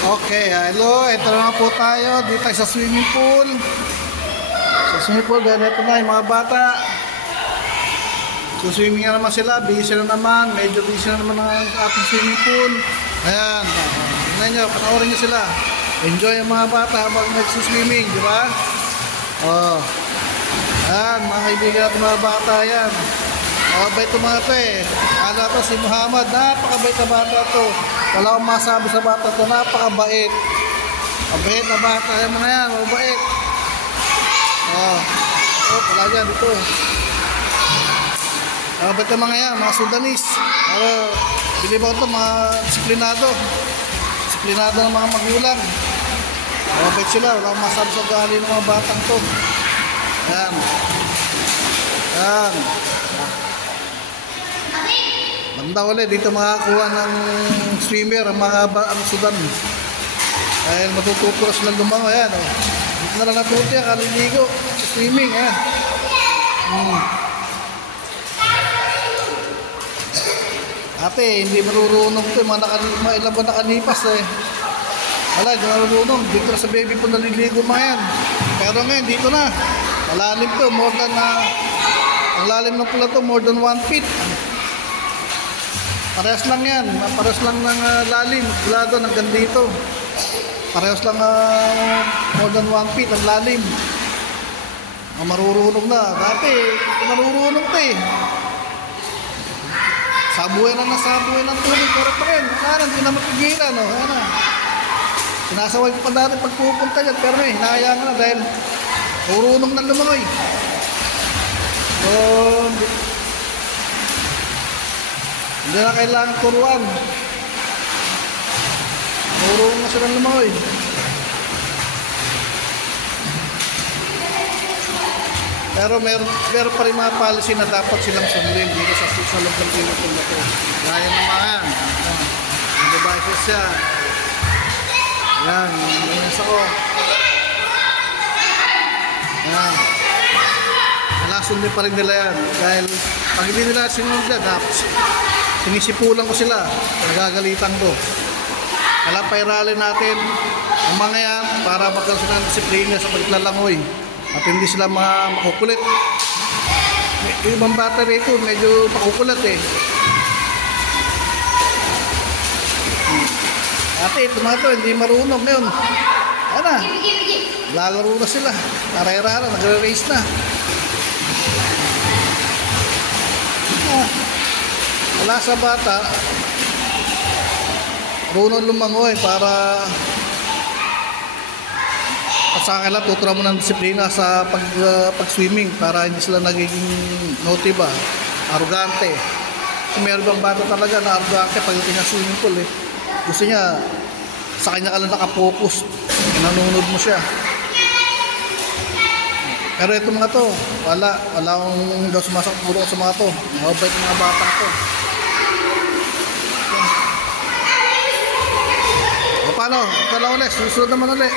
Okay, hello. Ito na po tayo. Dito tayo sa swimming pool. Sa swimming pool, ganito na yung mga bata. So, swimming na naman sila. Busy na naman. Medyo busy na naman ang ating swimming pool. Ayan. Tignan nyo, panoorin nyo sila. Enjoy ang mga bata habang nagsiswimming, di ba? Oh. Ayan, mga kaibigan natin mga bata yan. Nakabait ito mga ito eh. Ano ito si Muhammad. Napakabait na bata ito. Wala akong masabi sa bata ito. Napakabait. Mabait na bata. Ayan mga yan. Mabait. Oh, pala dyan dito. Mabait na mga yan. Mga Sudanese. Bilib ako ito. Mga disiplinado. Disiplinado ng mga magulang. Mabait sila. Wala akong masabi sa gali ng mga batang ito. Ayan. Ayan. Banda ulit, dito makakuha ng swimmer ang mga Sudan. Dahil matututo na silang lumango. Ayan, oh. Dito na lang natuto yan, kaliligo sa swimming. Ayan. Ate, hindi marurunong ito. Mga ilang ba nakalipas eh. Wala, hindi marurunong. Dito na sa baby po naliligo mga yan. Pero ngayon, dito na. Malalim to, more than ang lalim ng pula to, more than 1 feet. Parehas lang yan. Parehas lang ng lalim. Mula doon hanggang dito. Parehas lang more than 1 feet ang lalim. Marurunong na. Dati, marurunong to eh. Sabuhay ng tubig. Pero pa rin. Wala na, hindi na mapigilan. No? Wala na. Sinasaway ko pa dati pagpupunta dyan. Pero eh, hinahayaan na dahil marurunong na lumangoy. So, hindi na kailangan turuan. Marunong na silang lumangoy. Pero meron pa rin mga policy na dapat silang sundin dito sa loob ng pinutol na ito. Gaya naman. Ang devices siya. Yan. Yan sa ko. Yan. Wala sundin pa rin nila yan. Dahil pag hindi nila sinunod yan, sinisipulan ko sila. Nagagalitan ko. Kaya pairalin natin ang mga yan para magkaroon sila ng disiplina sa paglalangoy. At hindi sila makukulit. Yung ibang bata rito, medyo makukulit eh. Ate, ito mga ito, hindi marunong ngayon. Ano? Lalaro na sila. Tara-rara, nagre-race na. Wala sa bata, marunong lumangoy para at sa kanila tutura mo ng disiplina sa pag-swimming para hindi sila nagiging naughty ba, arrogante. So, meron bang bata talaga na arrogante pagdating ng swimming pool eh. Gusto niya sa kanya ka lang nakapokus, nanunod mo siya. Pero ito mga to, wala akong daw sumasakot puro sa mga to. Mabait ng mga bata to. O paano? Tala ulit, susunod naman ulit.